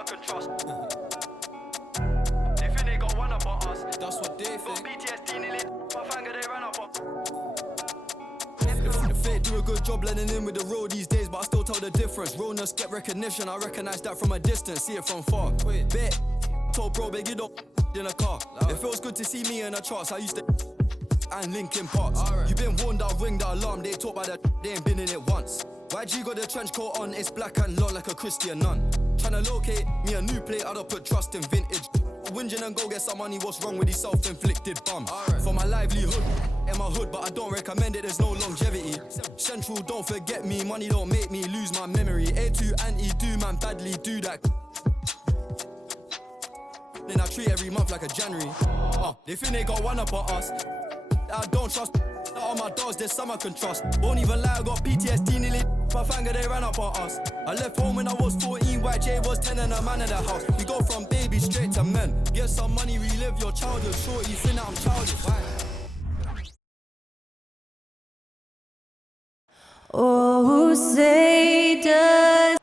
someone can trust. They think they got one up on us. That's what they think. Got PTSD nearly, my finger they ran up on. The Fate do a good job blending in with the road these days, but I still tell the difference. Realness get recognition, I recognize that from a distance, see it from far. Bet, told bro, big you don't in a car. It feels good to see me in the charts, I used to and Linkin Parks. You been warned, I'll ring the alarm, they talk about that, they ain't been in it once. YG got the trench coat on, it's black and long like a Christian nun. Tryna locate me a new plate, I don't put trust in vintage. Whinging and go get some money, what's wrong with these self-inflicted bums? For my livelihood, in my hood, but I don't recommend it, there's no longevity. Central, don't forget me, money don't make me lose my memory. A2 anti-do, man, badly do that. Then I treat every month like a January. They think they got one up on us. I don't trust all my dogs, there's some I can trust. Won't even lie, I got PTSD nearly. My finger they ran up on us. I left home when I was 14, YJ was 10 and a man in the house. We go from baby straight to men. Get some money, relive your childhood. Shorty, think that I'm childish. Why? Oh, say does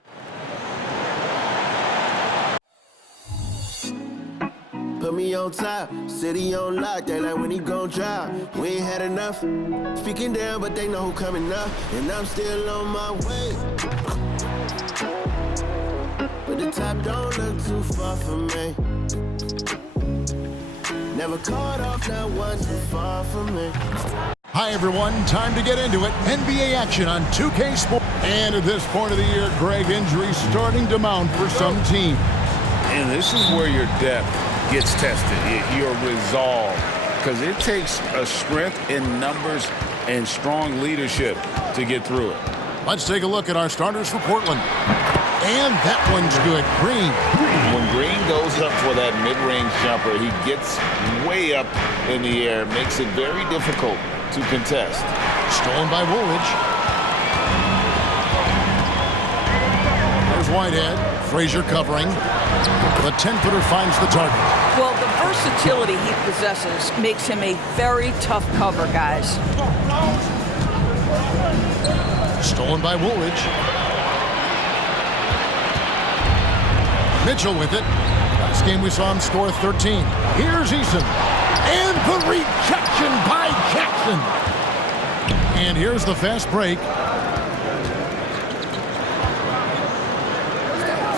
put me on top, city on lock, they like when he gon' drop. We ain't had enough, speaking down, but they know who coming up, and I'm still on my way. But the top don't look too far from me. Never caught off, not one too far from me. Hi everyone, time to get into it. NBA action on 2K Sports. And at this point of the year, Greg, injuries starting to mount for some teams. And this is where your depth gets tested, your resolve, because it takes a strength in numbers and strong leadership to get through it. Let's take a look at our starters for Portland. And that one's good. Green. When Green goes up for that mid-range jumper, he gets way up in the air, makes it very difficult to contest. Stolen by Woolridge. There's Whitehead. Frazier covering. The 10-footer finds the target. Well, the versatility he possesses makes him a very tough cover, guys. Stolen by Woolridge. Mitchell with it. Last game we saw him score 13. Here's Eason. And the rejection by Jackson. And here's the fast break.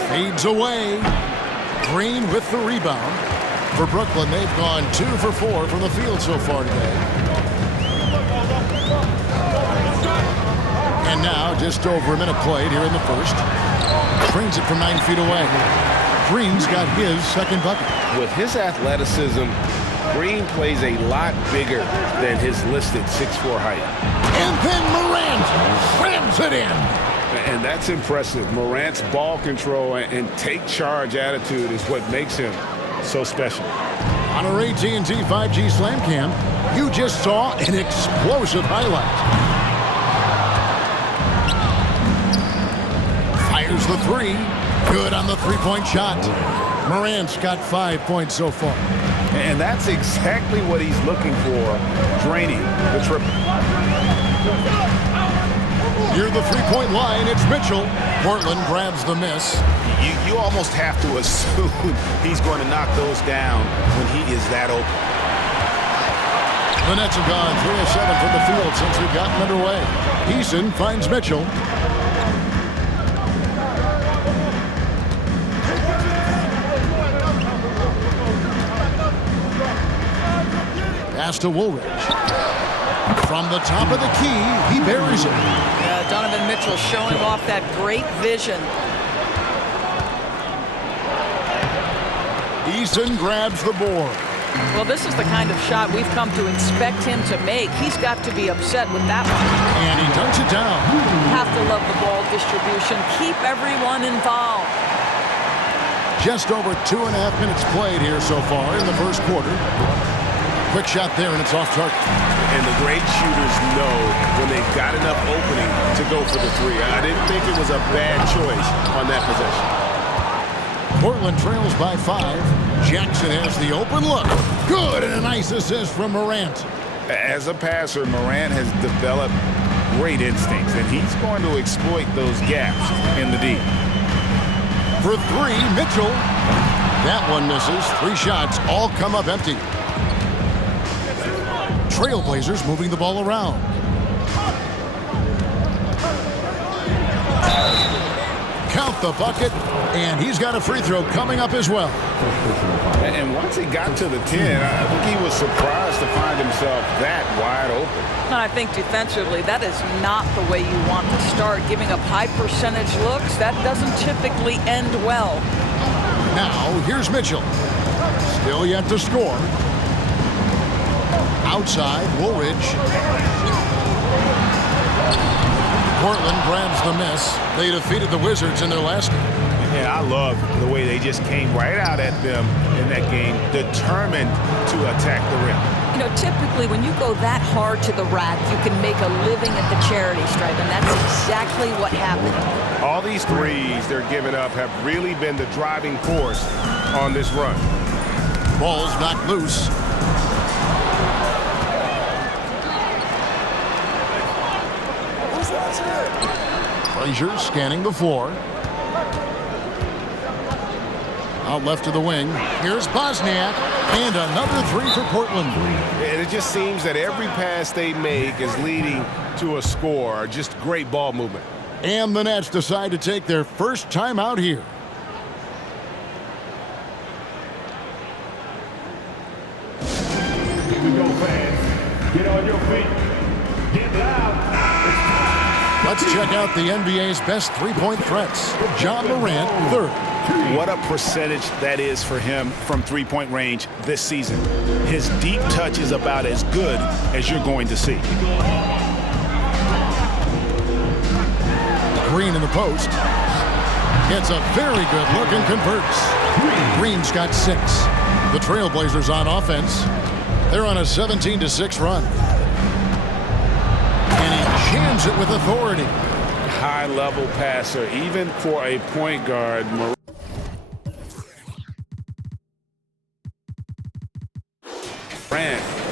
Fades away. Green with the rebound. For Brooklyn, they've gone 2 for 4 from the field so far today. And now, just over a minute played here in the first. Brings it from 9 feet away. Green's got his second bucket. With his athleticism, Green plays a lot bigger than his listed 6'4" height. And then Morant slams it in. And that's impressive. Morant's ball control and take charge attitude is what makes him so special. On our AT&T 5G Slam Cam, you just saw an explosive highlight. Fires the three. Good on the three-point shot. Morant's got 5 points so far. And that's exactly what he's looking for, draining the triple. Near the three-point line, it's Mitchell. Portland grabs the miss. You almost have to assume he's going to knock those down when he is that open. The Nets have gone 3 of 7 from the field since we've gotten underway. Eason finds Mitchell. Pass to Woolridge. From the top of the key, he buries it. Yeah, Donovan Mitchell showing off that great vision. Eason grabs the board. Well, this is the kind of shot we've come to expect him to make. He's got to be upset with that one. And he dunks it down. Have to love the ball distribution. Keep everyone involved. Just over 2.5 minutes played here so far in the first quarter. Quick shot there, and it's off target. And the great shooters know when they've got enough opening to go for the three. I didn't think it was a bad choice on that possession. Portland trails by 5. Jackson has the open look. Good, and a nice assist from Morant. As a passer, Morant has developed great instincts, and he's going to exploit those gaps in the D. For three, Mitchell. That one misses. 3 shots all come up empty. Trailblazers moving the ball around. Count the bucket, and he's got a free throw coming up as well. And once he got to the 10, I think he was surprised to find himself that wide open. And I think defensively, that is not the way you want to start. Giving up high percentage looks, that doesn't typically end well. Now, here's Mitchell. Still yet to score. Outside, Woolridge. Portland grabs the miss. They defeated the Wizards in their last game. Yeah, I love the way they just came right out at them in that game, determined to attack the rim. You know, typically when you go that hard to the rack, you can make a living at the charity stripe, and that's exactly what happened. All these threes they're giving up have really been the driving force on this run. Ball's knocked loose. Frazier scanning the floor. Out left to the wing. Here's Bosniak. And another 3 for Portland. And it just seems that every pass they make is leading to a score. Just great ball movement. And the Nets decide to take their first time out here. Here we go, fans. Get on your feet. Get loud. Let's check out the NBA's best three-point threats. John Morant, 3rd. What a percentage that is for him from three-point range this season. His deep touch is about as good as you're going to see. Green in the post. Gets a very good look and converts. Green's got 6. The Trailblazers on offense. They're on a 17-6 run. And he jams it with authority. High-level passer, even for a point guard. Morant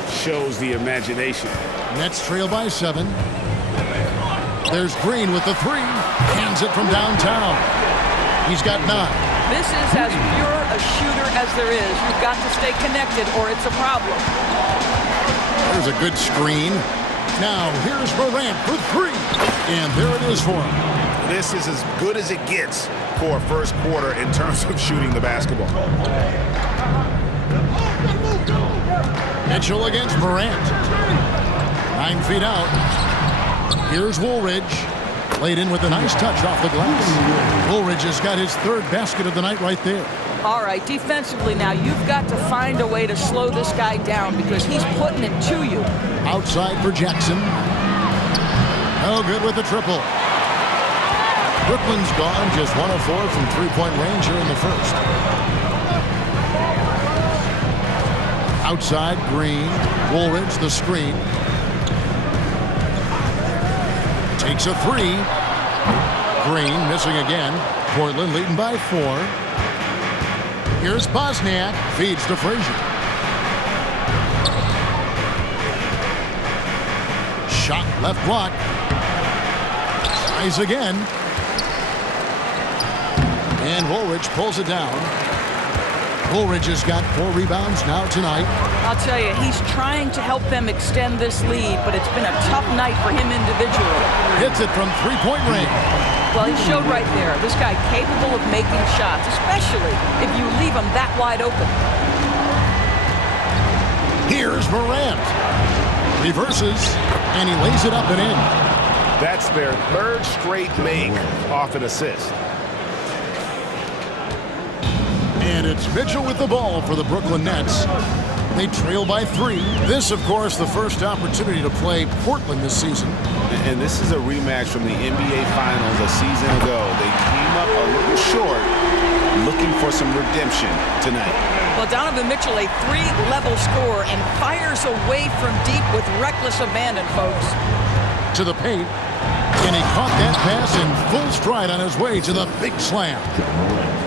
shows the imagination. Nets trail by 7. There's Green with the 3. Hands it from downtown. He's got 9. This is as pure a shooter as there is. You've got to stay connected or it's a problem. There's a good screen. Now, here's Morant for 3. And there it is for him. This is as good as it gets for a first quarter in terms of shooting the basketball. Mitchell against Morant. 9 feet out. Here's Woolridge. Laid in with a nice touch off the glass. Woolridge has got his 3rd basket of the night right there. All right, defensively now, you've got to find a way to slow this guy down because he's putting it to you. Outside for Jackson. No good with the triple. Brooklyn's gone just 1 of 4 from three-point range here in the first. Outside, Green. Woolridge, the screen. Takes a 3. Green missing again. Portland leading by 4. Here's Bosniak. Feeds to Frazier. Shot left block. Tries again. And Woolridge pulls it down. Woolridge has got 4 rebounds now tonight. I'll tell you, he's trying to help them extend this lead, but it's been a tough night for him individually. Hits it from three-point range. Well, he showed right there, this guy capable of making shots, especially if you leave him that wide open. Here's Morant. Reverses, and he lays it up and in. That's their 3rd straight make off an assist. And it's Mitchell with the ball for the Brooklyn Nets. They trail by 3. This, of course, the first opportunity to play Portland this season. And this is a rematch from the NBA Finals a season ago. They came up a little short, looking for some redemption tonight. Well, Donovan Mitchell, a 3-level scorer, and fires away from deep with reckless abandon, folks. To the paint, and he caught that pass in full stride on his way to the big slam.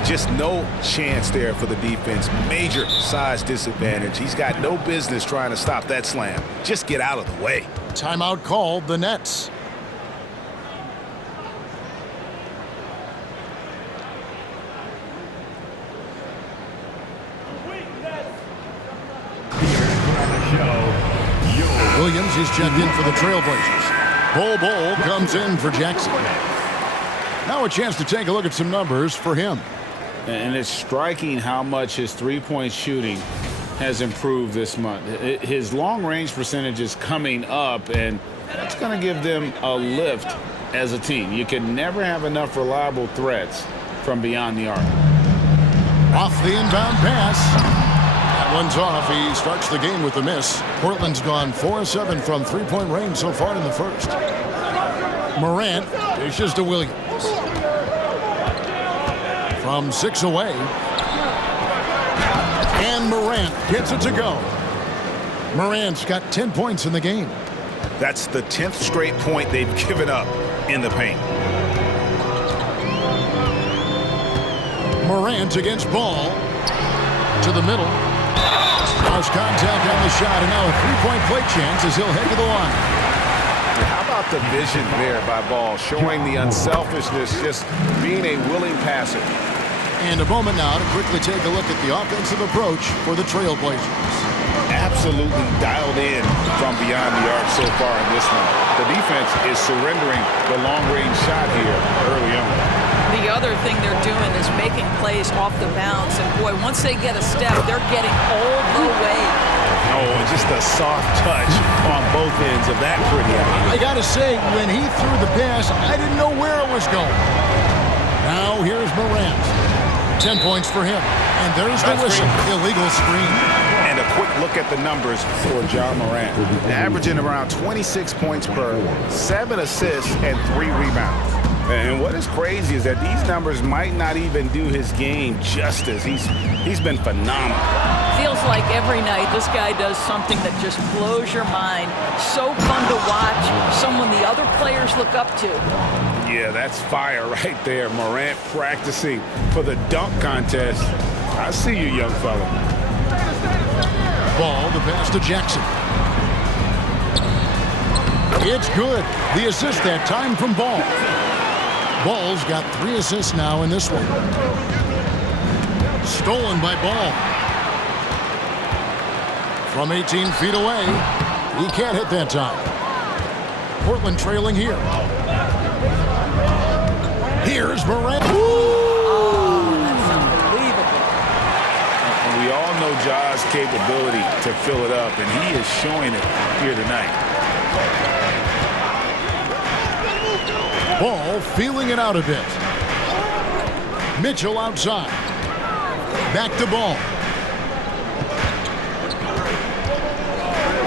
Just no chance there for the defense. Major size disadvantage. He's got no business trying to stop that slam. Just get out of the way. Timeout called, the Nets. He's checked in for the Trailblazers. Bol comes in for Jackson. Now a chance to take a look at some numbers for him. And it's striking how much his three-point shooting has improved this month. His long-range percentage is coming up, and that's going to give them a lift as a team. You can never have enough reliable threats from beyond the arc. Off the inbound pass. That one's off. He starts the game with a miss. Portland's gone 4-7 from three-point range so far in the first. Morant dishes to Williams. From 6 away. And Morant gets it to go. Morant's got 10 points in the game. That's the 10th straight point they've given up in the paint. Morant against Ball. To the middle. Lost contact on the shot, and now a three-point play chance as he'll head to the line. How about the vision there by Ball, showing the unselfishness, just being a willing passer. And a moment now to quickly take a look at the offensive approach for the Trailblazers. Absolutely dialed in from beyond the arc so far in this one. The defense is surrendering the long-range shot here early on. The other thing they're doing is making plays off the bounce. And, boy, once they get a step, they're getting all the way. Oh, and just a soft touch on both ends of that pretty alley. I got to say, when he threw the pass, I didn't know where it was going. Now here's Morant. 10 points for him. And there's the whistle. Illegal screen. And a quick look at the numbers for John Morant. Averaging around 26 points per, 7 assists, and 3 rebounds. And what is crazy is that these numbers might not even do his game justice. He's been phenomenal. Feels like every night this guy does something that just blows your mind. So fun to watch. Someone the other players look up to. Yeah, that's fire right there. Morant practicing for the dunk contest. I see you, young fella. Ball, the pass to Jackson. It's good. The assist that time from Ball. Ball's got 3 assists now in this one. Stolen by Ball. From 18 feet away. He can't hit that time. Portland trailing here. Here's Morant. Oh, that's unbelievable. And we all know Ja's capability to fill it up, and he is showing it here tonight. Ball feeling it out a bit. Mitchell outside. Back to Ball.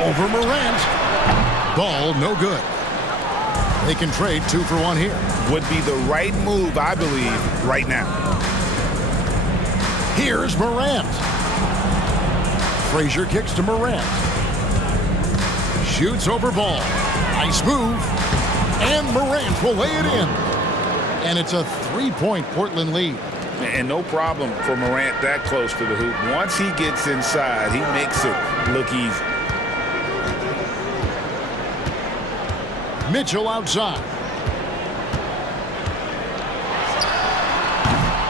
Over Morant. Ball no good. They can trade 2 for 1 here. Would be the right move, I believe, right now. Here's Morant. Frazier kicks to Morant. Shoots over Ball. Nice move. And Morant will lay it in. And it's a 3-point Portland lead. And no problem for Morant that close to the hoop. Once he gets inside, he makes it look easy. Mitchell outside.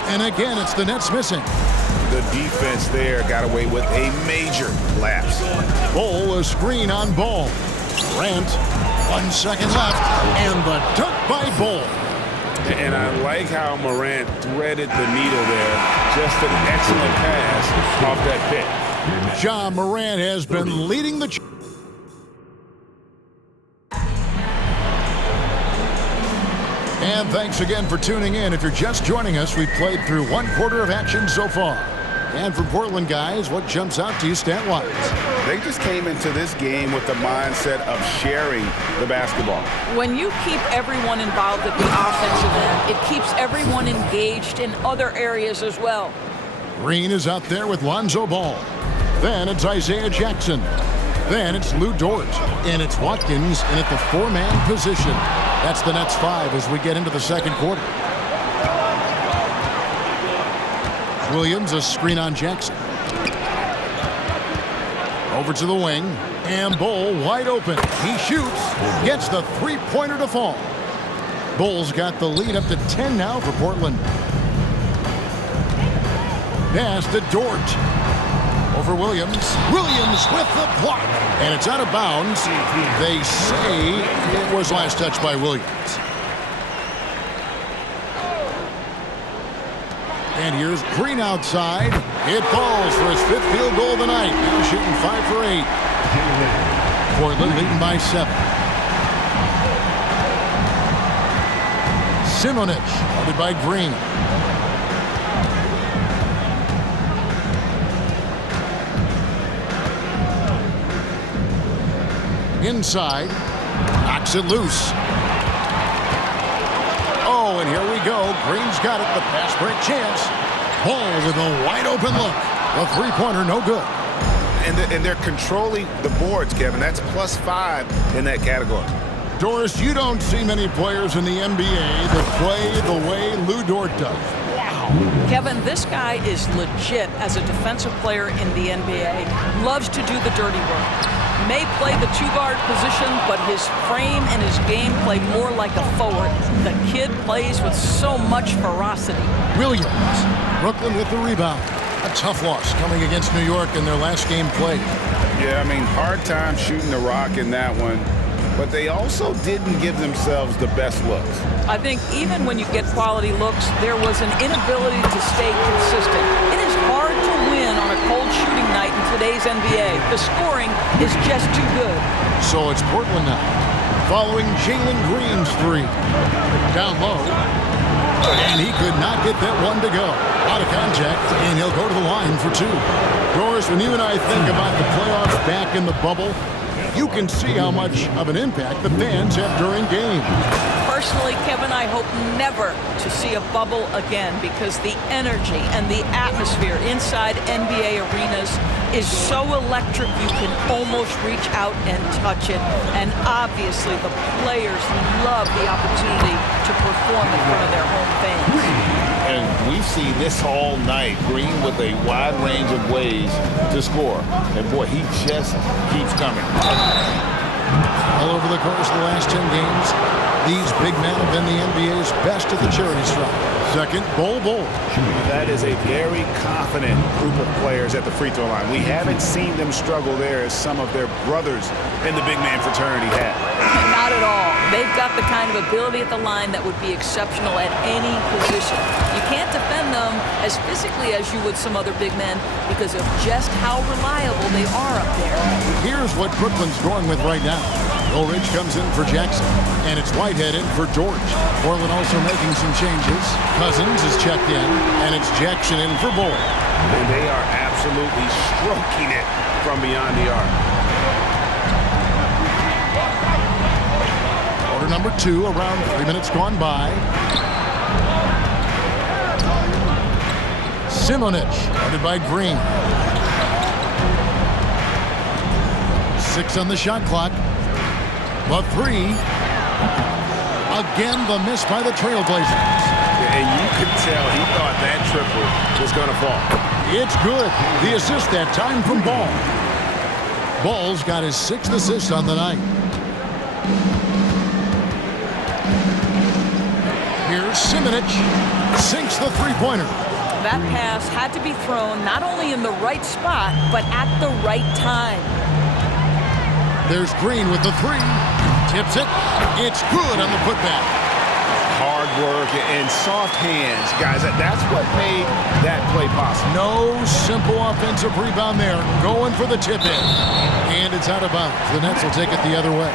And again, it's the Nets missing. The defense there got away with a major lapse. Ball, a screen on Ball. Morant, 1 second left, and the dunk by Ball. And I like how Morant threaded the needle there. Just an excellent pass off that pick. Ja Morant has been leading the charge. And thanks again for tuning in. If you're just joining us, we've played through 1/4 of action so far. And for Portland guys, what jumps out to you stat-wise? They just came into this game with the mindset of sharing the basketball. When you keep everyone involved at the offensive end, it keeps everyone engaged in other areas as well. Green is out there with Lonzo Ball. Then it's Isaiah Jackson. Then it's Lou Dort. And it's Watkins in at the 4-man position. That's the Nets 5 as we get into the second quarter. Williams, a screen on Jackson. Over to the wing. And Bol wide open. He shoots. Gets the 3-pointer to fall. Bol's got the lead up to 10 now for Portland. Pass to Dort. Over Williams. Williams with the block. And it's out of bounds. They say it was last touched by Williams. And here's Green outside. It falls for his 5th field goal of the night. Now shooting 5 for 8. Portland leading by 7. Simonich, guarded by Green. Inside, knocks it loose. Oh, and here we go. Green's got it. The pass break chance. Ball with a wide open look. The three-pointer, no good. And they're controlling the boards, Kevin. That's +5 in that category. Doris, you don't see many players in the NBA that play the way Lou Dort does. Kevin, this guy is legit as a defensive player in the NBA. Loves to do the dirty work. May play the 2-guard position, but his frame and his game play more like a forward. The kid plays with so much ferocity. Williams, Brooklyn with the rebound. A tough loss coming against New York in their last game played. Yeah, I mean, hard time shooting the rock in that one. But they also didn't give themselves the best looks. I think even when you get quality looks, there was an inability to stay consistent. It is hard to win on a cold shooting night in today's NBA. The scoring is just too good. So it's Portland now, following Jalen Green's 3. Down low, and he could not get that one to go. Out of contact, and he'll go to the line for 2. Doris, when you and I think about the playoffs back in the bubble, you can see how much of an impact the fans have during games. Personally, Kevin, I hope never to see a bubble again because the energy and the atmosphere inside NBA arenas is so electric you can almost reach out and touch it. And obviously, the players love the opportunity to perform in front of their home fans. And we see this all night. Green with a wide range of ways to score. And boy, he just keeps coming. All over the course of the last 10 games, these big men have been the NBA's best at the charity stripe. Second, Bol. That is a very confident group of players at the free throw line. We haven't seen them struggle there as some of their brothers in the big man fraternity have. Not at all. They've got the kind of ability at the line that would be exceptional at any position. You can't defend them as physically as you would some other big men because of just how reliable they are up there. Here's what Brooklyn's going with right now. Ulrich comes in for Jackson, and it's Whitehead in for George. Portland also making some changes. Cousins is checked in, and it's Jackson in for Bol. And they are absolutely stroking it from beyond the arc. Quarter number 2, around 3 minutes gone by. Simonich, guarded by Green. 6 on the shot clock. The 3. Again, the miss by the Trailblazers. And you could tell he thought that triple was going to fall. It's good. The assist that time from Ball. Ball's got his 6th assist on the night. Here's Simonich. Sinks the three-pointer. That pass had to be thrown not only in the right spot, but at the right time. There's Green with the 3. Tips it. It's good on the putback. Hard work and soft hands. Guys, that's what made that play possible. No simple offensive rebound there. Going for the tip-in. And it's out of bounds. The Nets will take it the other way.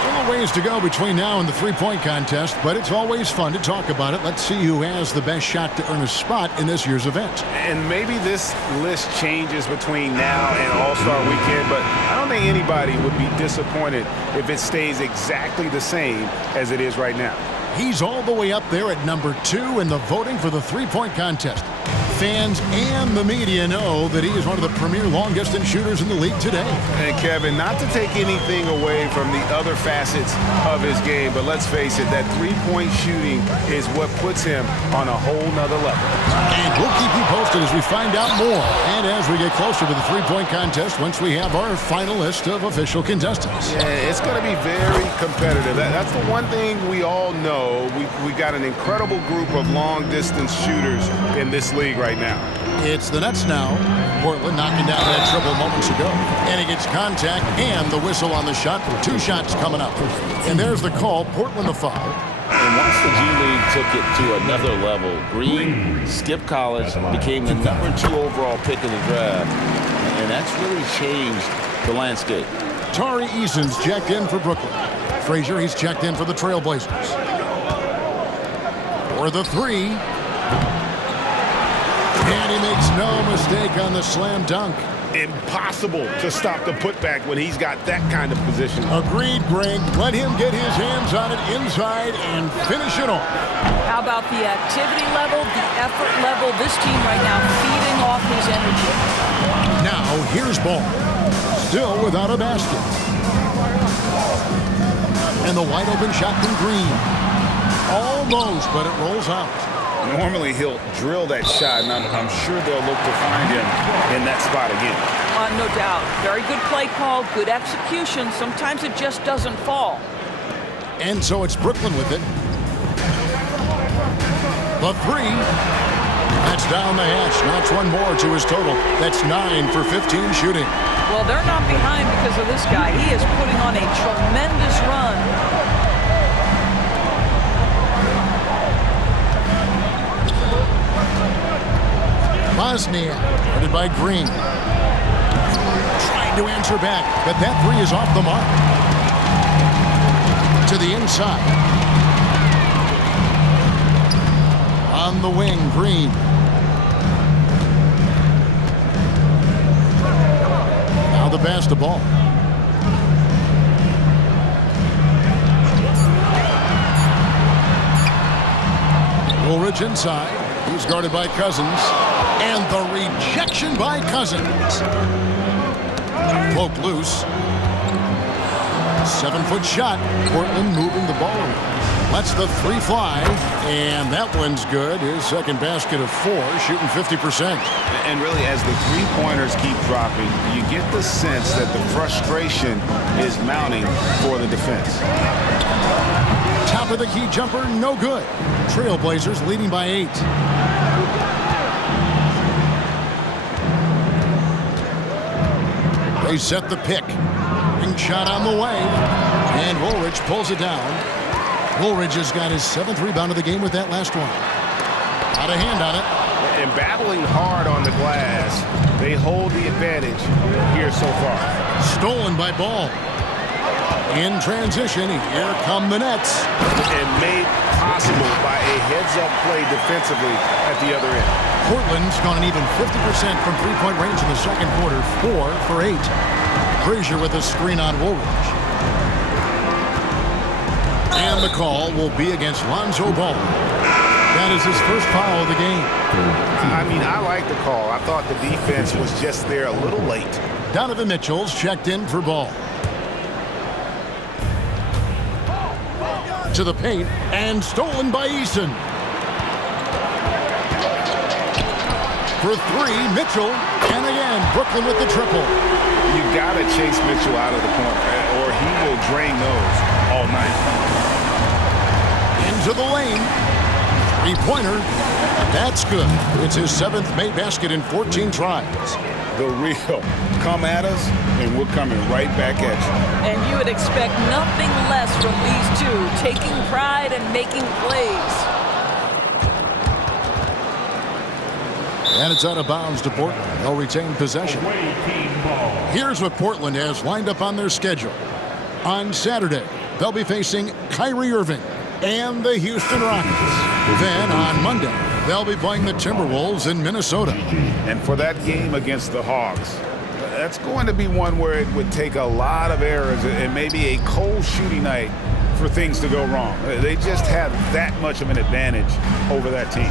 Still a ways to go between now and the three-point contest, but it's always fun to talk about it. Let's see who has the best shot to earn a spot in this year's event. And maybe this list changes between now and All-Star Weekend, but I don't think anybody would be disappointed if it stays exactly the same as it is right now. He's all the way up there at number 2 in the voting for the three-point contest. Fans and the media know that he is one of the premier long-distance shooters in the league today. And Kevin, not to take anything away from the other facets of his game, but let's face it, that three-point shooting is what puts him on a whole nother level. And we'll keep you posted as we find out more and as we get closer to the three-point contest once we have our final list of official contestants. Yeah, it's going to be very competitive. That's the one thing we all know. We got an incredible group of long-distance shooters in this league right now. It's the Nets now. Portland knocking down that triple moments ago. And he gets contact and the whistle on the shot. 2 shots coming up. And there's the call. Portland the foul. And once the G League took it to another level, Green skipped college, became the #2 overall pick in the draft. And that's really changed the landscape. Tari Eason's checked in for Brooklyn. Frazier, he's checked in for the Trailblazers. For the 3. And he makes no mistake on the slam dunk. Impossible to stop the putback when he's got that kind of position. Agreed, Greg. Let him get his hands on it inside and finish it off. How about the activity level, the effort level? This team right now feeding off his energy. Now, here's Ball. Still without a basket. And the wide open shot from Green. Almost, but it rolls out. Normally he'll drill that shot, and I'm sure they'll look to find him in that spot again. No doubt. Very good play call, good execution. Sometimes it just doesn't fall. And so it's Brooklyn with it. The 3. That's down the hatch. Knocks one more to his total. That's 9 for 15 shooting. Well, they're not behind because of this guy. He is putting on a tremendous run. Bosnia, guarded by Green. Trying to answer back, but that 3 is off the mark. To the inside. On the wing, Green. Now the pass to Ball. Woolridge inside. He's guarded by Cousins. And the rejection by Cousins. Poke loose. 7-foot shot. Portland moving the ball around. Lets the 3 fly. And that one's good. His second basket of 4, shooting 50%. And really, as the 3-pointers keep dropping, you get the sense that the frustration is mounting for the defense. Top of the key jumper, no good. Trailblazers leading by 8. They set the pick. Ring shot on the way. And Woolridge pulls it down. Woolridge has got his 7th rebound of the game with that last one. Out of hand on it. And battling hard on the glass, they hold the advantage here so far. Stolen by Ball. In transition, here come the Nets. And made possible by a heads-up play defensively at the other end. Portland's gone an even 50% from 3-point range in the second quarter, 4 for 8. Frazier with a screen on Woolridge. And the call will be against Lonzo Ball. That is his first foul of the game. I mean, I like the call. I thought the defense was just there a little late. Donovan Mitchell's checked in for Ball. To the paint, and stolen by Eason. For 3, Mitchell, and again, Brooklyn with the triple. You gotta chase Mitchell out of the corner, or he will drain those all night. Into the lane. 3-pointer. That's good. It's his 7th made basket in 14 tries. The real. Come at us, and we're coming right back at you. And you would expect nothing less from these two, taking pride and making plays. And it's out of bounds to Portland. They'll retain possession. Here's what Portland has lined up on their schedule. On Saturday, they'll be facing Kyrie Irving and the Houston Rockets. Then on Monday, they'll be playing the Timberwolves in Minnesota. And for that game against the Hawks, that's going to be one where it would take a lot of errors and maybe a cold shooting night for things to go wrong. They just have that much of an advantage over that team.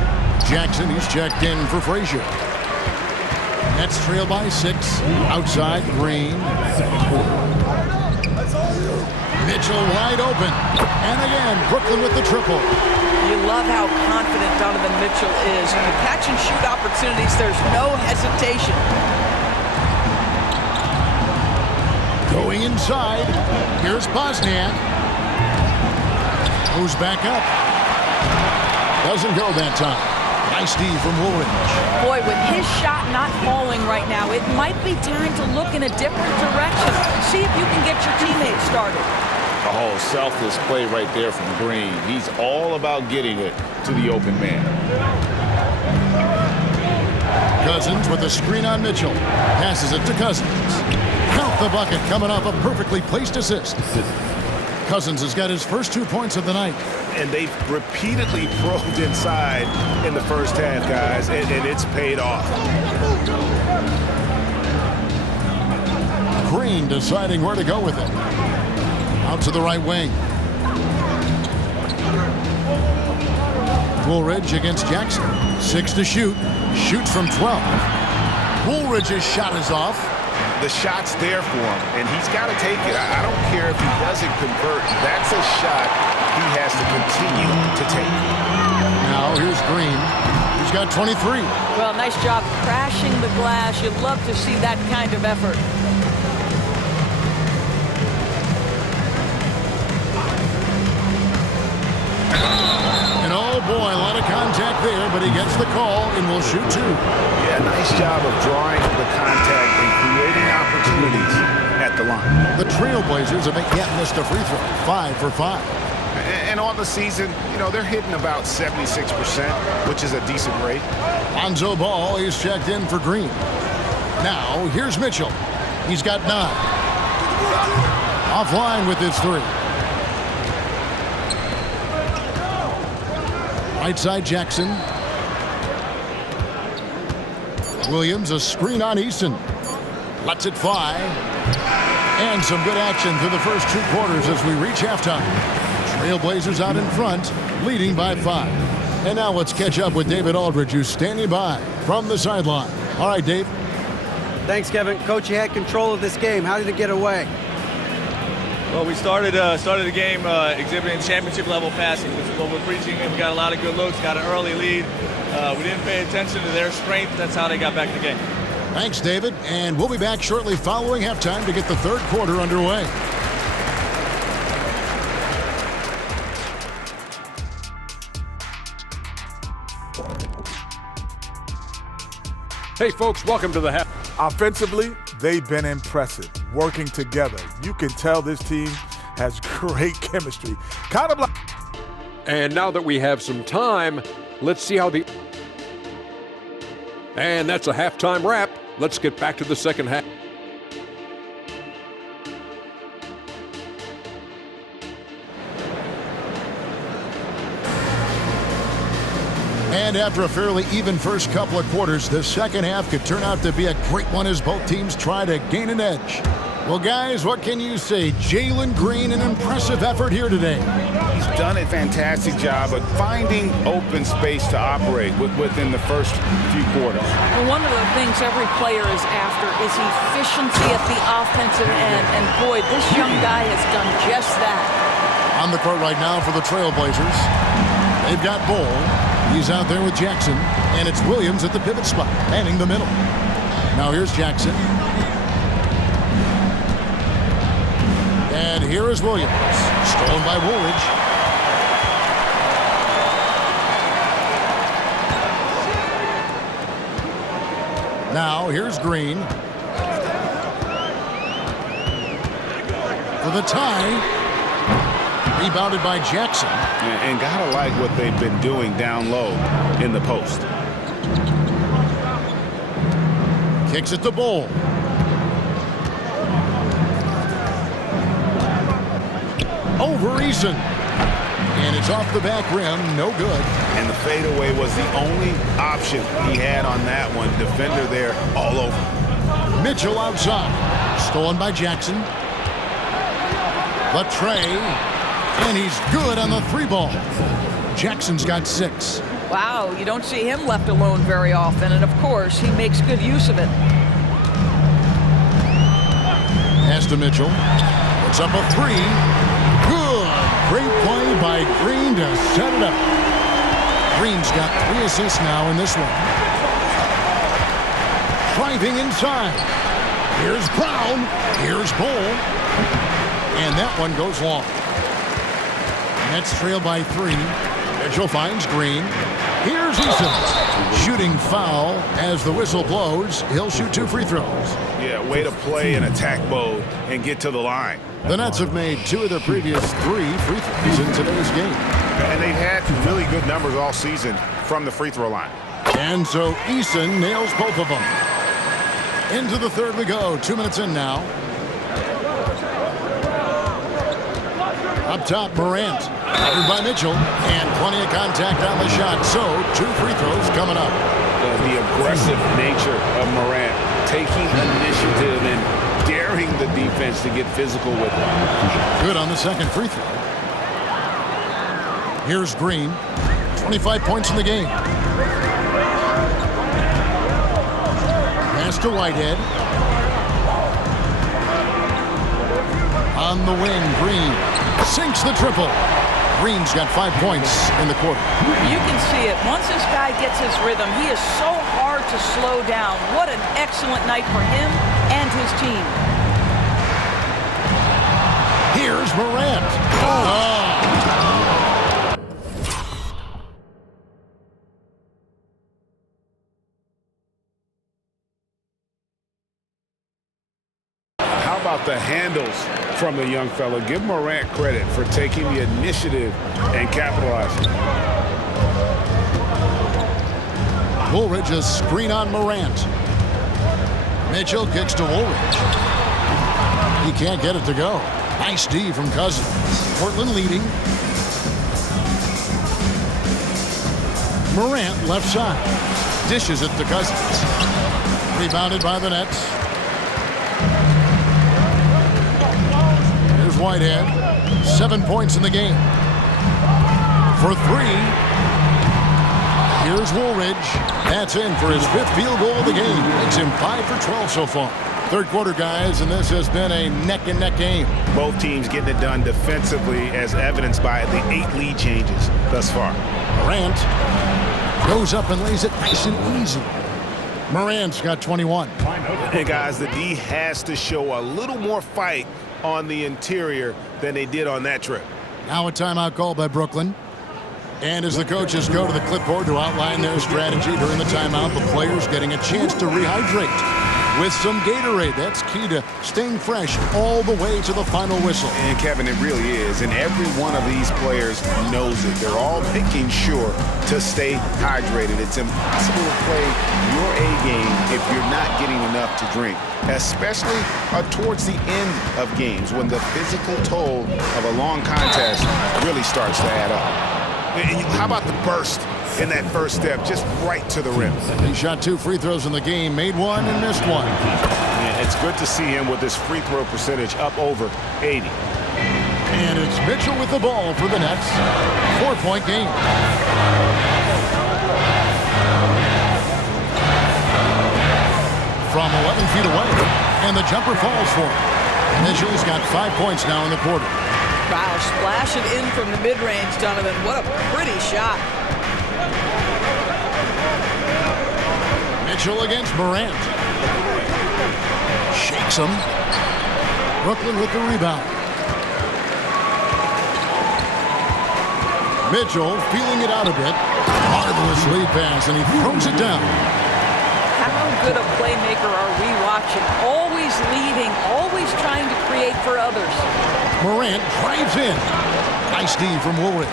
Jackson, he's checked in for Frazier. Nets trail by 6. Outside, Green. Mitchell wide open. And again, Brooklyn with the triple. You love how confident Donovan Mitchell is. In the catch and shoot opportunities, there's no hesitation. Going inside. Here's Bosniak. Goes back up. Doesn't go that time. Nice D from Woolridge. Boy, with his shot not falling right now, it might be time to look in a different direction. See if you can get your teammates started. Oh, selfless play right there from Green. He's all about getting it to the open man. Cousins with a screen on Mitchell. Passes it to Cousins. Count the bucket coming off a perfectly placed assist. Cousins has got his first 2 points of the night. And they've repeatedly probed inside in the first half, guys, and it's paid off. Green deciding where to go with it. Out to the right wing. Woolridge against Jackson. 6 to shoot. Shoots from 12. Woolridge's shot is off. The shot's there for him, and he's got to take it. I don't care if he doesn't convert. That's a shot he has to continue to take. Now here's Green. He's got 23. Well, nice job crashing the glass. You'd love to see that kind of effort. And oh boy, a lot of contact there, but he gets the call and will shoot 2. Yeah, nice job of drawing the contact and creating opportunities at the line. The Trailblazers have yet missed a free throw. 5 for 5. And on the season, you know, they're hitting about 76%, which is a decent rate. Lonzo Ball is checked in for Green. Now, here's Mitchell. He's got 9. Offline with his 3. Right side Jackson. Williams, a screen on Easton. Lets it fly. And some good action through the first 2 quarters as we reach halftime. Trailblazers out in front, leading by 5. And now let's catch up with David Aldridge, who's standing by from the sideline. All right, Dave. Thanks, Kevin. Coach, you had control of this game. How did it get away? Well, we started the game exhibiting championship-level passing, which is what we're preaching, and we got a lot of good looks, got an early lead. We didn't pay attention to their strength. That's how they got back in the game. Thanks, David. And we'll be back shortly following halftime to get the third quarter underway. Hey, folks, welcome to the half. Offensively, they've been impressive, working together. You can tell this team has great chemistry. Kind of like. And now that we have some time, let's see how the. And that's a halftime wrap. Let's get back to the second half. And after a fairly even first couple of quarters, the second half could turn out to be a great one as both teams try to gain an edge. Well, guys, what can you say? Jalen Green, an impressive effort here today. He's done a fantastic job of finding open space to operate within the first few quarters. Well, one of the things every player is after is efficiency at the offensive end. And boy, this young guy has done just that. On the court right now for the Trailblazers, they've got Bol. He's out there with Jackson, and it's Williams at the pivot spot, manning the middle. Now here's Jackson. And here is Williams, stolen by Woolridge. Now here's Green. For the tie. Rebounded by Jackson. And gotta like what they've been doing down low in the post. Kicks it to Bol. Over Eason. And it's off the back rim, no good. And the fadeaway was the only option he had on that one. Defender there all over. Mitchell outside. Stolen by Jackson. Latre. And he's good on the 3-ball. Jackson's got 6. Wow, you don't see him left alone very often, and of course, he makes good use of it. Pass to Mitchell. Puts up a 3. Good. Great play by Green to set it up. Green's got 3 assists now in this one. Driving inside. Here's Brown. Here's Bol. And that one goes long. Nets trail by 3. Mitchell finds Green. Here's Eason. Shooting foul as the whistle blows. He'll shoot 2 free throws. Yeah, way to play in attack mode and get to the line. The Nets have made 2 of their previous 3 free throws in today's game. And they've had really good numbers all season from the free throw line. And so Eason nails both of them. Into the third we go. 2 minutes in now. Up top, Morant. Covered by Mitchell. And plenty of contact on the shot. So 2 free throws coming up. The aggressive nature of Morant, taking initiative and daring the defense to get physical with him. Good on the second free throw. Here's Green. 25 points in the game. Pass to Whitehead. On the wing, Green sinks the triple. Green's got 5 points in the quarter. You can see it. Once this guy gets his rhythm, he is so hard to slow down. What an excellent night for him and his team. Here's Morant. Oh. How about the handles from the young fella? Give Morant credit for taking the initiative and capitalizing. Woolridge a screen on Morant. Mitchell kicks to Woolridge. He can't get it to go. Nice D from Cousins. Portland leading. Morant left side. Dishes it to Cousins. Rebounded by the Nets. Here's Whitehead. 7 points in the game. For 3. Here's Woolridge. That's in for his 5th field goal of the game. Makes him 5 for 12 so far. Third quarter, guys, and this has been a neck-and-neck game. Both teams getting it done defensively, as evidenced by the 8 lead changes thus far. Morant goes up and lays it nice and easy. Morant's got 21. And guys, the D has to show a little more fight on the interior than they did on that trip. Now a timeout call by Brooklyn. And as the coaches go to the clipboard to outline their strategy during the timeout, the players getting a chance to rehydrate with some Gatorade. That's key to staying fresh all the way to the final whistle. And Kevin, it really is. And every one of these players knows it. They're all making sure to stay hydrated. It's impossible to play your A game if you're not getting enough to drink, especially towards the end of games when the physical toll of a long contest really starts to add up. And how about the burst in that first step, just right to the rim? He shot 2 free throws in the game, made 1 and missed 1. Yeah, it's good to see him with his free throw percentage up over 80. And it's Mitchell with the ball for the Nets. 4-point game. From 11 feet away, and the jumper falls for him. Mitchell's got 5 points now in the quarter. Wow, splashing in from the mid-range, Donovan. What a pretty shot. Mitchell against Morant. Shakes him. Brooklyn with the rebound. Mitchell feeling it out a bit. Marvelous lead pass, and he throws it down. How good a playmaker are we watching? Always leading, always trying to create for others. Morant drives in. Nice D from Woolridge.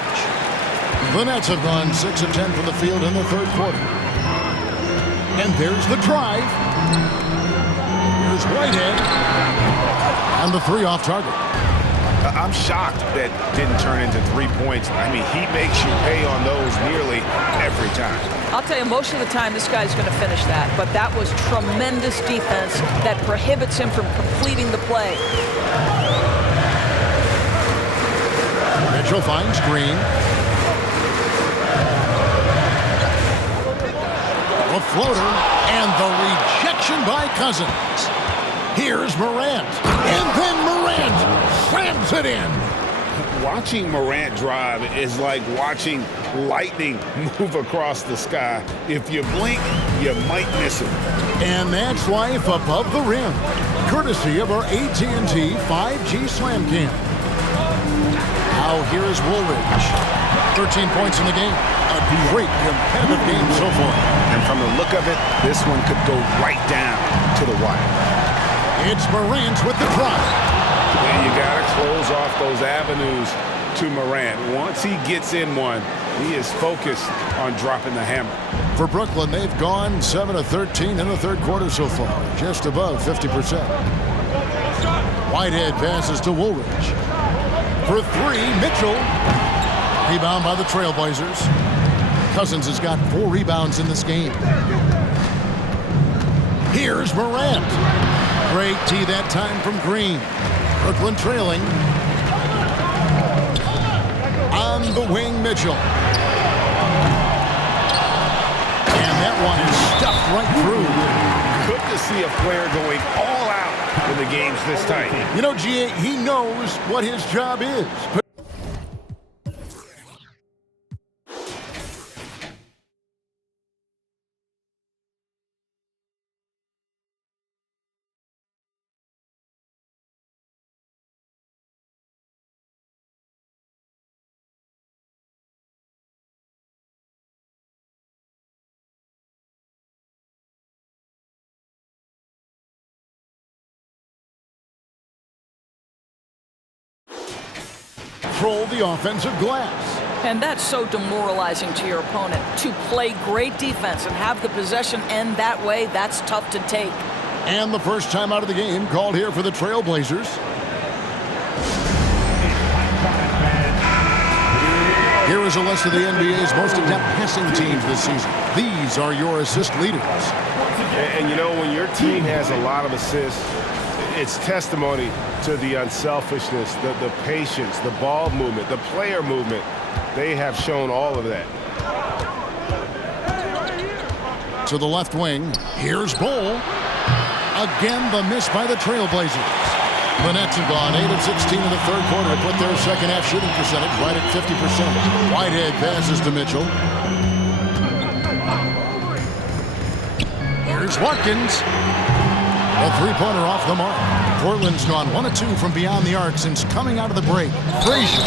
The Nets have gone 6 of 10 from the field in the third quarter. And there's the drive. Here's Whitehead. And the 3 off target. I'm shocked that didn't turn into 3 points. I mean, he makes you pay on those nearly every time. I'll tell you, most of the time this guy's going to finish that. But that was tremendous defense that prohibits him from completing the play. Mitchell finds Green. A floater, and the rejection by Cousins. Here's Morant, and then Morant slams it in. Watching Morant drive is like watching lightning move across the sky. If you blink, you might miss him. And that's life above the rim, courtesy of our AT&T 5G Slam Cam. Now here is Woolridge. 13 points in the game. A great competitive game so far. And from the look of it, this one could go right down to the wire. It's Morant with the drive. And you got to close off those avenues to Morant. Once he gets in one, he is focused on dropping the hammer. For Brooklyn, they've gone 7 of 13 in the third quarter so far, just above 50%. Whitehead passes to Woolridge. For three, Mitchell. Rebound by the Trailblazers. Cousins has got 4 rebounds in this game. Here's Morant. Great tee that time from Green. Brooklyn trailing. On the wing, Mitchell. And that one is stuffed right through. Good to see a player going all out in the games this tight. You know, G.A., he knows what his job is. Control the offensive glass. And that's so demoralizing to your opponent. To play great defense and have the possession end that way, that's tough to take. And the first time out of the game called here for the Trailblazers. Here is a list of the NBA's most adept passing teams this season. These are your assist leaders. And you know, when your team has a lot of assists, it's testimony to the unselfishness, the patience, the ball movement, the player movement. They have shown all of that. To the left wing, here's Bull. Again, the miss by the Trailblazers. The Nets have gone 8 of 16 in the third quarter to put their second half shooting percentage right at 50%. Whitehead passes to Mitchell. Here's Watkins. A three-pointer off the mark. Portland's gone 1 of 2 from beyond the arc since coming out of the break. Frazier.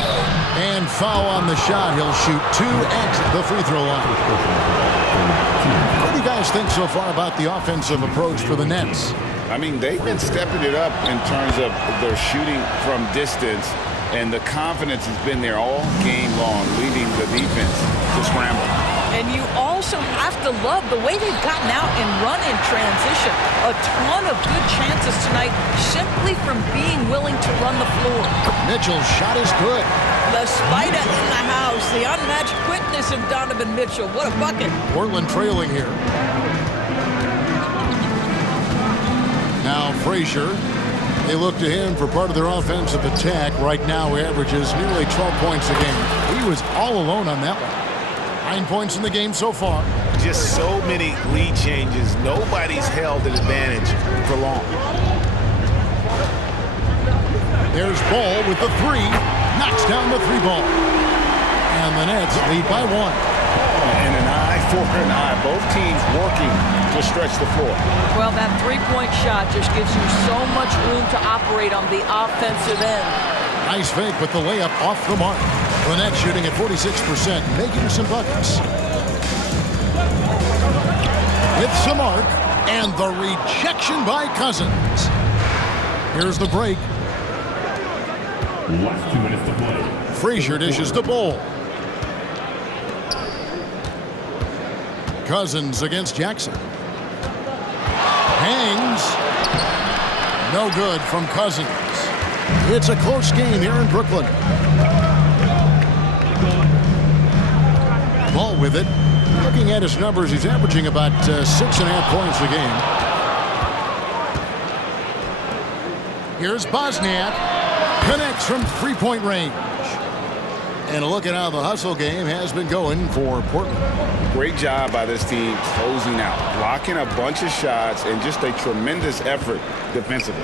And foul on the shot. He'll shoot 2 at the free throw line. What do you guys think so far about the offensive approach for the Nets? I mean, they've been stepping it up in terms of their shooting from distance, and the confidence has been there all game long, leading the defense to scramble. And you also have to love the way they've gotten out and run in transition. A ton of good chances tonight simply from being willing to run the floor. Mitchell's shot is good. The spider in the house, the unmatched quickness of Donovan Mitchell. What a bucket. Portland trailing here. Now Frazier. They look to him for part of their offensive attack. Right now he averages nearly 12 points a game. He was all alone on that one. 9 points in the game so far. Just so many lead changes. Nobody's held an advantage for long. There's Ball with the three. Knocks down the three ball. And the Nets lead by 1. And an eye for an eye. Both teams working to stretch the floor. Well, that three-point shot just gives you so much room to operate on the offensive end. Nice fake with the layup off the mark. The Nets shooting at 46%, making some buckets. With some arc, and the rejection by Cousins. Here's the break. Last 2 minutes to play. Frazier dishes the Bull. Cousins against Jackson. Hangs. No good from Cousins. It's a close game here in Brooklyn. Ball with it. Looking at his numbers, he's averaging about 6.5 points a game. Here's Bosniak. Connects from three-point range. And a look at how the hustle game has been going for Portland. Great job by this team closing out, blocking a bunch of shots, and just a tremendous effort defensively.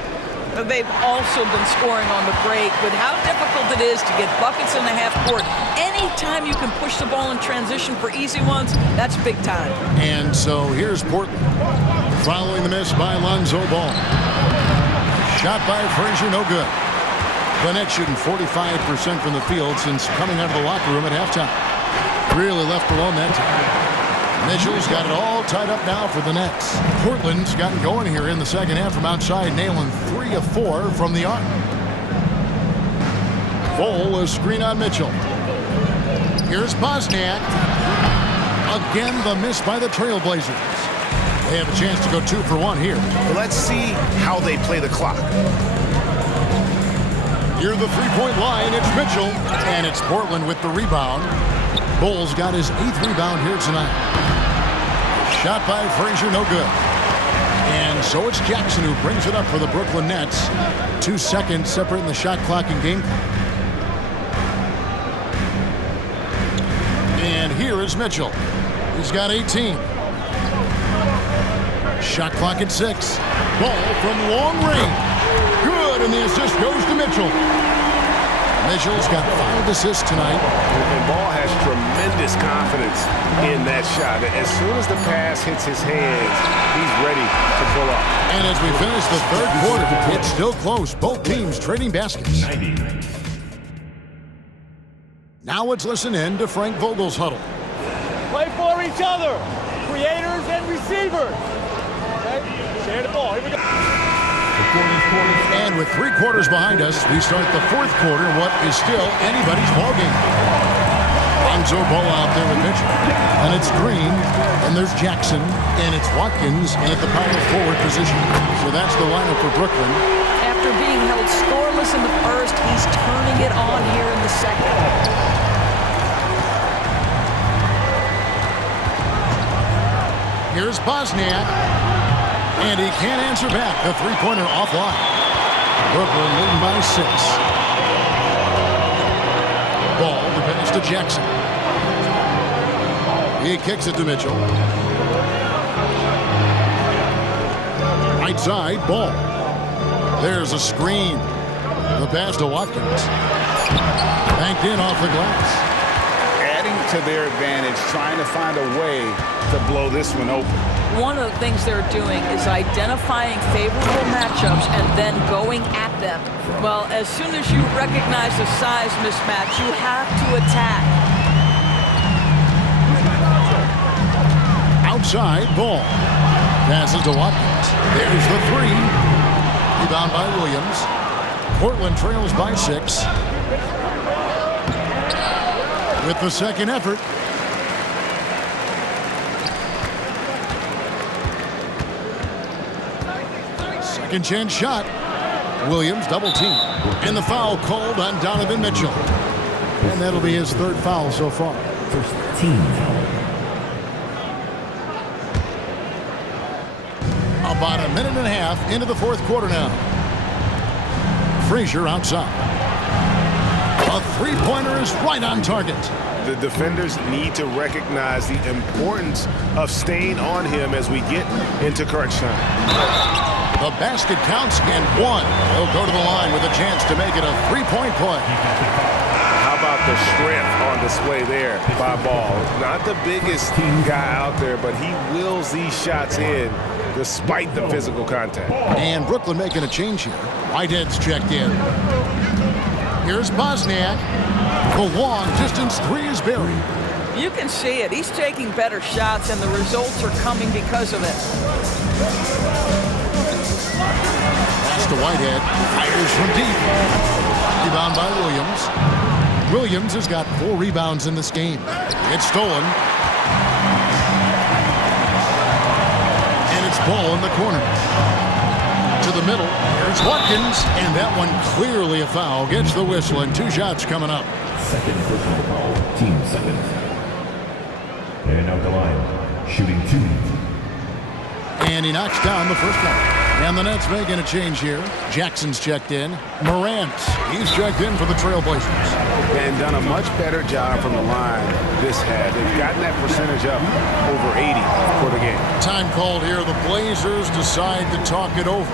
They've also been scoring on the break with how difficult it is to get buckets in the half court. Anytime you can push the ball in transition for easy ones, that's big time. And so here's Portland following the miss by Lonzo Ball. Shot by Frazier, no good. The Nets shooting 45% from the field since coming out of the locker room at halftime. Really left alone that time. Mitchell's got it all tied up now for the Nets. Portland's gotten going here in the second half from outside, nailing 3 of 4 from the arc. Bol, a screen on Mitchell. Here's Bosniak. Again, the miss by the Trailblazers. They have a chance to go 2 for 1 here. Let's see how they play the clock. Near the three-point line, it's Mitchell, and it's Portland with the rebound. Bol's got his 8th rebound here tonight. Shot by Frazier, no good. And so it's Jackson who brings it up for the Brooklyn Nets. 2 seconds separating the shot clock and game clock. And here is Mitchell. He's got 18. Shot clock at 6. Ball from long range. Good, and the assist goes to Mitchell. Mitchell's got 5 assists tonight. And Ball has tremendous confidence in that shot. As soon as the pass hits his hands, he's ready to pull up. And as we finish the third quarter, it's still close. Both teams trading baskets. Now let's listen in to Frank Vogel's huddle. Play for each other, creators and receivers. Okay? Share the ball. Here we go. And with 3 quarters behind us, we start the 4th quarter in what is still anybody's ballgame. Lonzo Ball out there with Mitchell. And it's Green, and there's Jackson, and it's Watkins at the power forward position. So that's the lineup for Brooklyn. After being held scoreless in the first, he's turning it on here in the second. Here's Bosniak, and he can't answer back. The three-pointer offline. Brooklyn leading by 6. Ball, the pass to Jackson. He kicks it to Mitchell. Right side, Ball. There's a screen. The pass to Watkins. Banked in off the glass. Adding to their advantage, trying to find a way to blow this one open. One of the things they're doing is identifying favorable matchups and then going at them. Well, as soon as you recognize a size mismatch, you have to attack. Outside, Ball. Passes to Watkins. There's the 3. Rebound by Williams. Portland trails by 6. With the second effort. Second chance shot. Williams double team. And the foul called on Donovan Mitchell. And that'll be his 3rd foul so far. First team foul. About a minute and a half into the 4th quarter now. Frazier outside. A three-pointer is right on target. The defenders need to recognize the importance of staying on him as we get into crunch time. The basket counts and 1. He'll go to the line with a chance to make it a 3-point play. How about the strength on display there by Ball? Not the biggest guy out there, but he wills these shots in despite the physical contact. And Brooklyn making a change here. Whitehead's checked in. Here's Bosniak. The long distance 3 is buried. You can see it. He's taking better shots, and the results are coming because of it. Pass to Whitehead. Fires from deep. Rebound by Williams. Williams has got 4 rebounds in this game. It's stolen. And it's Ball in the corner. To the middle. Here's Watkins. And that one clearly a foul. Gets the whistle, and 2 shots coming up. Second personal foul. Team second. And out the line. Shooting 2. And he knocks down the first one. And the Nets making a change here. Jackson's checked in. Morant, he's checked in for the Trailblazers. And done a much better job from the line this half. They've gotten that percentage up over 80 for the game. Time called here. The Blazers decide to talk it over.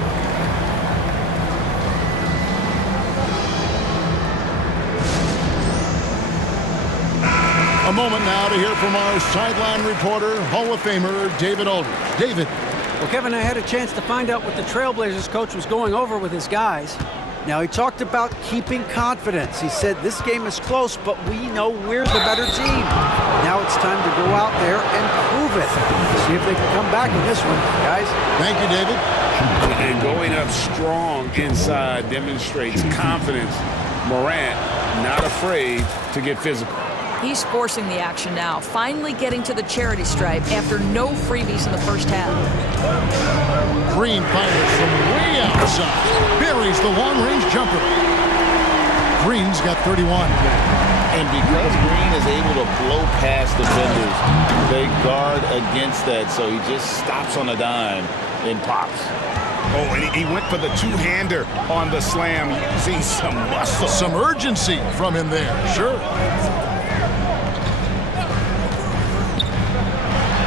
A moment now to hear from our sideline reporter, Hall of Famer David Aldridge. David. Well, Kevin, I had a chance to find out what the Trailblazers coach was going over with his guys. Now, he talked about keeping confidence. He said this game is close, but we know we're the better team. Now it's time to go out there and prove it. See if they can come back in this one, guys. Thank you, David. And going up strong inside demonstrates confidence. Morant not afraid to get physical. He's forcing the action now, finally getting to the charity stripe after no freebies in the first half. Green fires from way outside. Buries the long-range jumper. Green's got 31. And because Green is able to blow past defenders, they guard against that, so he just stops on a dime and pops. Oh, and he went for the two-hander on the slam, using some muscle. Some urgency from him there, sure.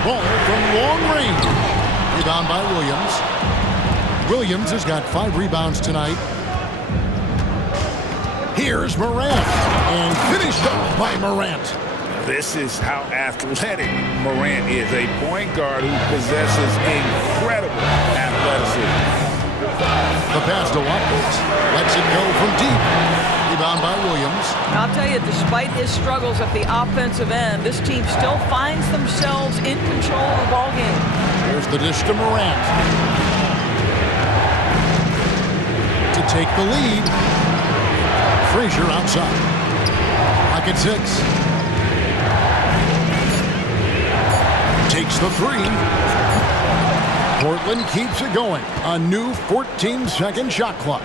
Ball from long range. Rebound by Williams. Williams has got 5 rebounds tonight. Here's Morant. And finished up by Morant. This is how athletic Morant is. A point guard who possesses incredible athleticism. The pass to Watkins. Lets it go from deep. Rebound by Williams. I'll tell you, despite his struggles at the offensive end, this team still finds themselves in control of the ballgame. Here's the dish to Morant. To take the lead. Frazier outside. Lock at 6. Takes the 3. Portland keeps it going. A new 14-second shot clock.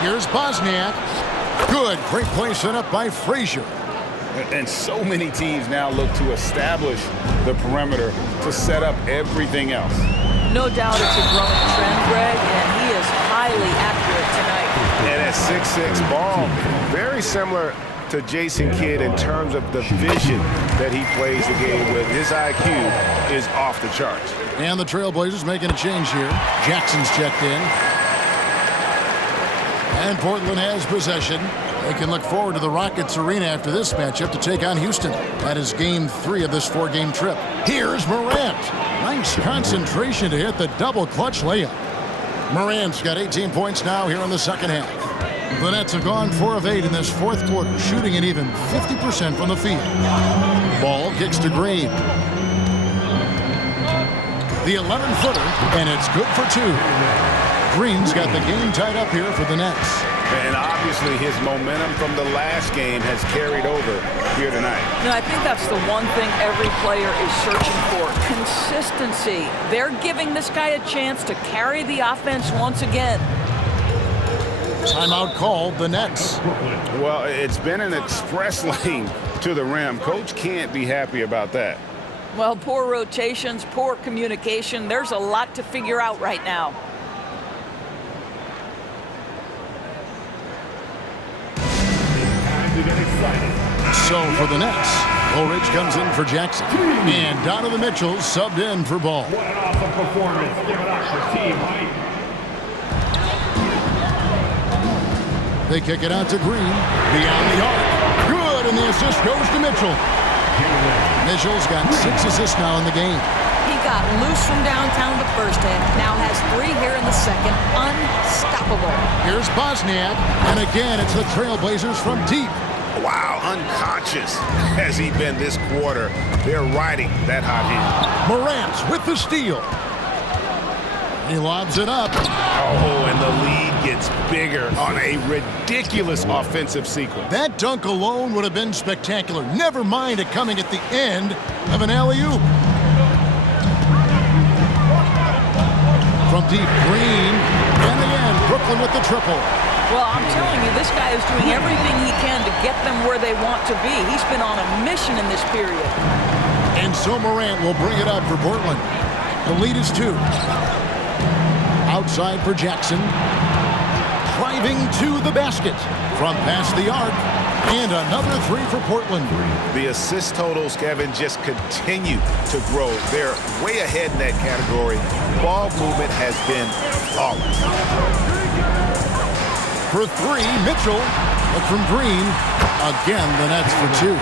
Here's Bosniak. Good. Great play set up by Frazier. And so many teams now look to establish the perimeter to set up everything else. No doubt it's a growing trend, Greg, and he is highly accurate tonight. And at 6'6", ball, very similar to Jason Kidd in terms of the vision that he plays the game with. His IQ is off the charts. And the Trailblazers making a change here. Jackson's checked in. And Portland has possession. They can look forward to the Rockets Arena after this matchup to take on Houston. That is game 3 of this 4-game trip. Here's Morant. Nice concentration to hit the double clutch layup. Morant's got 18 points now here in the second half. The Nets have gone 4 of 8 in this fourth quarter, shooting at even 50% from the field. Ball kicks to Green. The 11-footer, and it's good for 2. Green's got the game tied up here for the Nets. And obviously his momentum from the last game has carried over here tonight. I think that's the one thing every player is searching for. Consistency. They're giving this guy a chance to carry the offense once again. Timeout called, the Nets. Well, it's been an express lane to the rim. Coach can't be happy about that. Well, poor rotations, poor communication. There's a lot to figure out right now. So for the Nets, Ulrich comes in for Jackson. And Donovan Mitchell subbed in for Ball. What an awesome performance. Give it up for Team White. They kick it out to Green. Beyond the arc. Good, and the assist goes to Mitchell. Mitchell's got 6 assists now in the game. He got loose from downtown the first half. Now has 3 here in the second. Unstoppable. Here's Bosniak. And again, it's the Trailblazers from deep. Wow, unconscious has he been this quarter. They're riding that hot hand. Morant with the steal. He lobs it up. Oh, and the lead gets bigger on a ridiculous offensive sequence. That dunk alone would have been spectacular. Never mind it coming at the end of an alley-oop. From deep, Green. And again, Brooklyn with the triple. Well, I'm telling you, this guy is doing everything he can to get them where they want to be. He's been on a mission in this period. And so Morant will bring it up for Portland. The lead is 2. Outside for Jackson. Driving to the basket. From past the arc. And another 3 for Portland. The assist totals, Kevin, just continue to grow. They're way ahead in that category. Ball movement has been flawless. For 3, Mitchell. But from Green, again, the Nets for 2.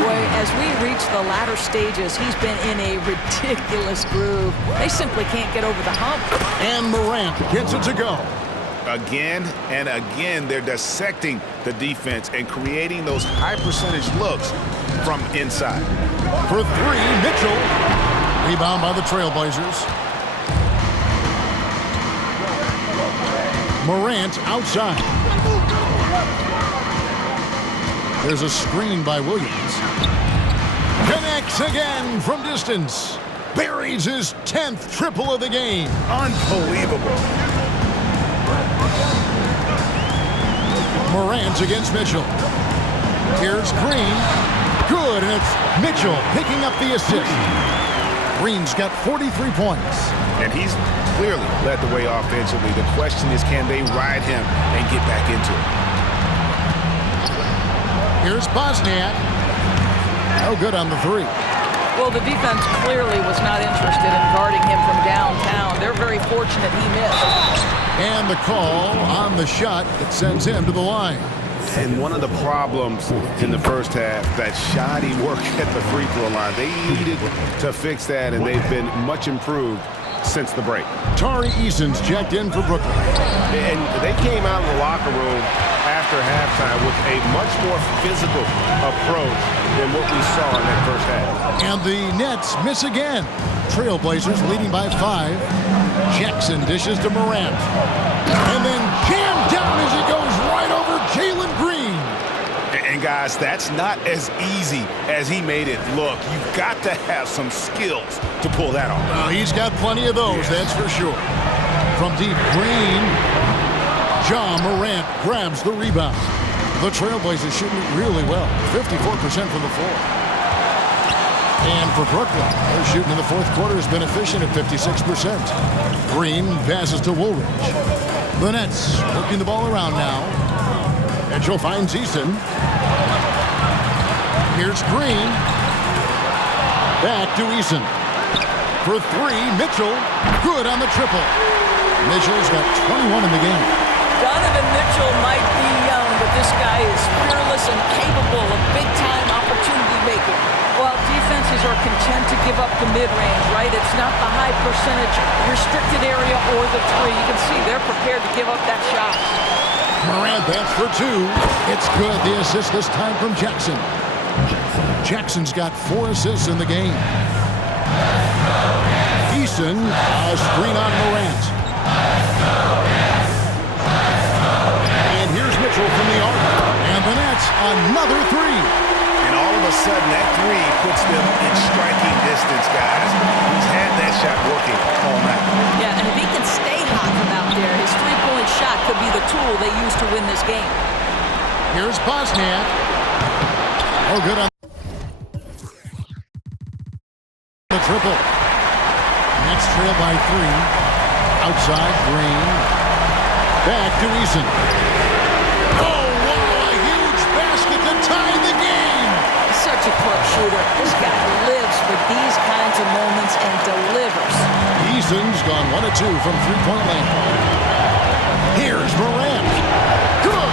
Boy, as we reach the latter stages, he's been in a ridiculous groove. They simply can't get over the hump. And Morant gets it to go. Again and again, they're dissecting the defense and creating those high percentage looks from inside. For three, Mitchell. Rebound by the Trailblazers. Morant outside. There's a screen by Williams. Connects again from distance. Buries his 10th triple of the game. Unbelievable. Morant against Mitchell. Here's Green. Good, and it's Mitchell picking up the assist. Green's got 43 points. And he's clearly led the way offensively. The question is, can they ride him and get back into it? Here's Bosniak. No good on the three. Well, the defense clearly was not interested in guarding him from downtown. They're very fortunate he missed. And the call on the shot that sends him to the line. And one of the problems in the first half, that shoddy work at the free throw line. They needed to fix that, and they've been much improved since the break. Tari Eason's checked in for Brooklyn. And they came out of the locker room after halftime with a much more physical approach than what we saw in that first half. And the Nets miss again. Trailblazers leading by 5. Jackson dishes to Morant. And then jammed down as he goes right over Jalen Green. And guys, that's not as easy as he made it look. You've got to have some skills to pull that off. Well, he's got plenty of those, that's for sure. From deep, Green. Ja Morant grabs the rebound. The Trailblazers shooting it really well. 54% from the floor. And for Brooklyn, their shooting in the fourth quarter has been efficient at 56%. Green passes to Woolridge. The Nets working the ball around now. Mitchell finds Eason. Here's Green. Back to Eason. For three, Mitchell. Good on the triple. Mitchell's got 21 in the game. Donovan Mitchell might be young, but this guy is fearless and capable of big-time opportunity making. While defenses are content to give up the mid-range, right? It's not the high percentage restricted area or the three. You can see they're prepared to give up that shot. Morant bats for 2. It's good. The assist this time from Jackson. Jackson's got 4 assists in the game. Eason, a screen on Morant. And here's Mitchell from the arc. And the Nets, another 3. And all of a sudden, that 3 puts them in striking distance, guys. He's had that shot working all night. Yeah, and if he can stay hot from out there, his three-point shot could be the tool they use to win this game. Here's Bosniak. Oh, good on the triple. Nets trail by 3. Outside, Green. Back to Eason. Oh, wow, a huge basket to tie the game. He's such a clutch shooter. This guy lives for these kinds of moments and delivers. Eason's gone 1 of 2 from three-point land. Here's Morant. Good.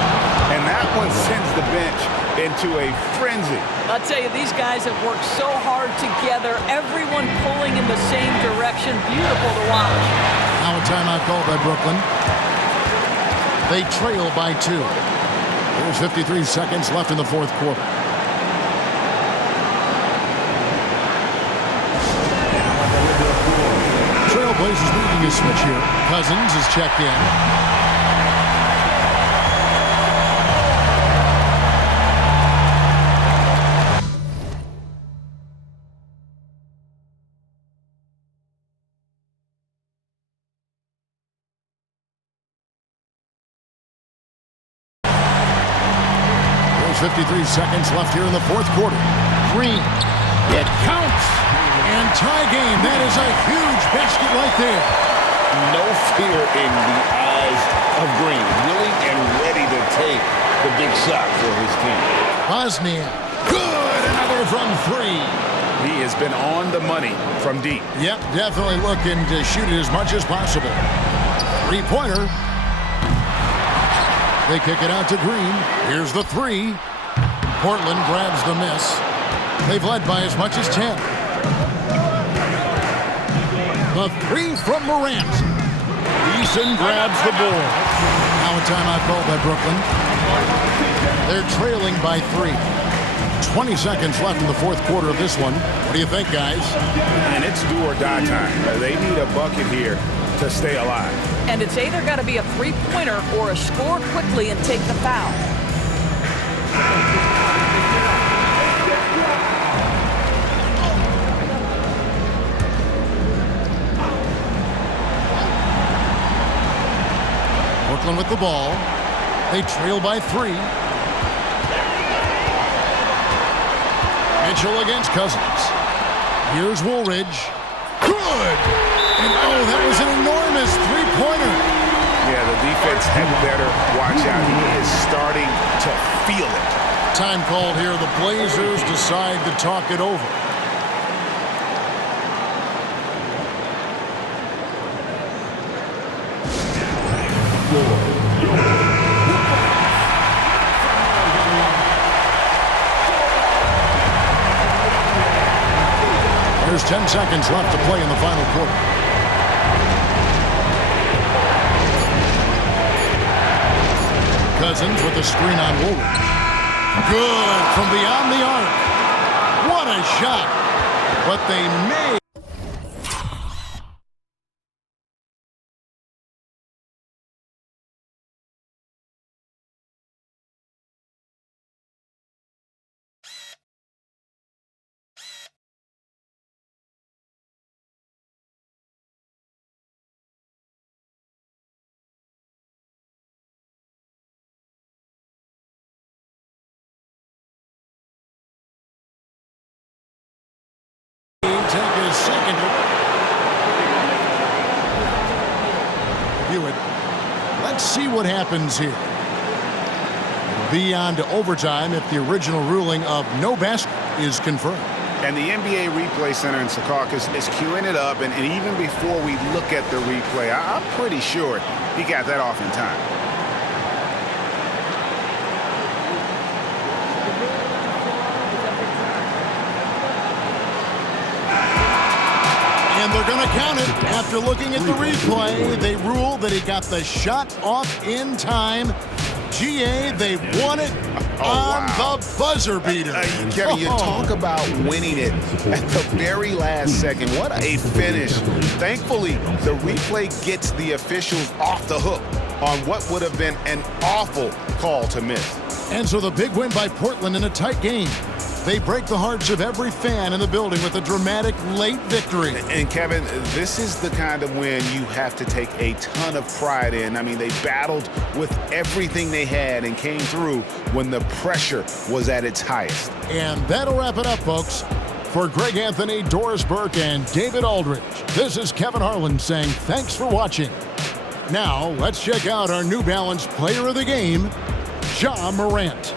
And that one sends the bench into a frenzy. I'll tell you, these guys have worked so hard together, everyone pulling in the same direction. Beautiful to watch. Now a timeout called by Brooklyn. They trail by 2. There's 53 seconds left in the fourth quarter. Trailblazers making a switch here. Cousins is checked in. There's 53 seconds left here in the fourth quarter. Green. It counts. And tie game. That is a huge basket right there. No fear in the eyes of Green. Willing and ready to take the big shot for his team. Bosniak. Good. Another from 3. He has been on the money from deep. Yep, definitely looking to shoot it as much as possible. Three-pointer. They kick it out to Green. Here's the 3. Portland grabs the miss. They've led by as much as 10. The three from Morant. Eason grabs the board. Now a timeout called by Brooklyn. They're trailing by 3. 20 seconds left in the fourth quarter of this one. What do you think, guys? And it's do or die time. They need a bucket here to stay alive. And it's either got to be a three-pointer or a score quickly and take the foul. Brooklyn with the ball. They trail by 3. Mitchell against Cousins. Here's Woolridge. Good! And oh, that was an enormous three-pointer. Yeah, the defense had better watch out. He is starting to feel it. Time called here. The Blazers decide to talk it over. There's 10 seconds left to play in the final quarter. Cousins with a screen on Woolridge. Good from beyond the arc. What a shot. But they made. Let's see what happens here. Beyond to overtime if the original ruling of no basket is confirmed. And the NBA Replay Center in Secaucus is queuing it up, and even before we look at the replay, I'm pretty sure he got that off in time. And they're going to count it. After looking at the replay, they rule that he got the shot off in time. GA, they won it on the buzzer beater. Kevin, you talk about winning it at the very last second. What a finish. Thankfully, the replay gets the officials off the hook on what would have been an awful call to miss. And so the big win by Portland in a tight game. They break the hearts of every fan in the building with a dramatic late victory. And Kevin, this is the kind of win you have to take a ton of pride in. I mean, they battled with everything they had and came through when the pressure was at its highest. And that'll wrap it up, folks. For Greg Anthony, Doris Burke, and David Aldridge, this is Kevin Harlan saying thanks for watching. Now, let's check out our New Balance Player of the Game, Ja Morant.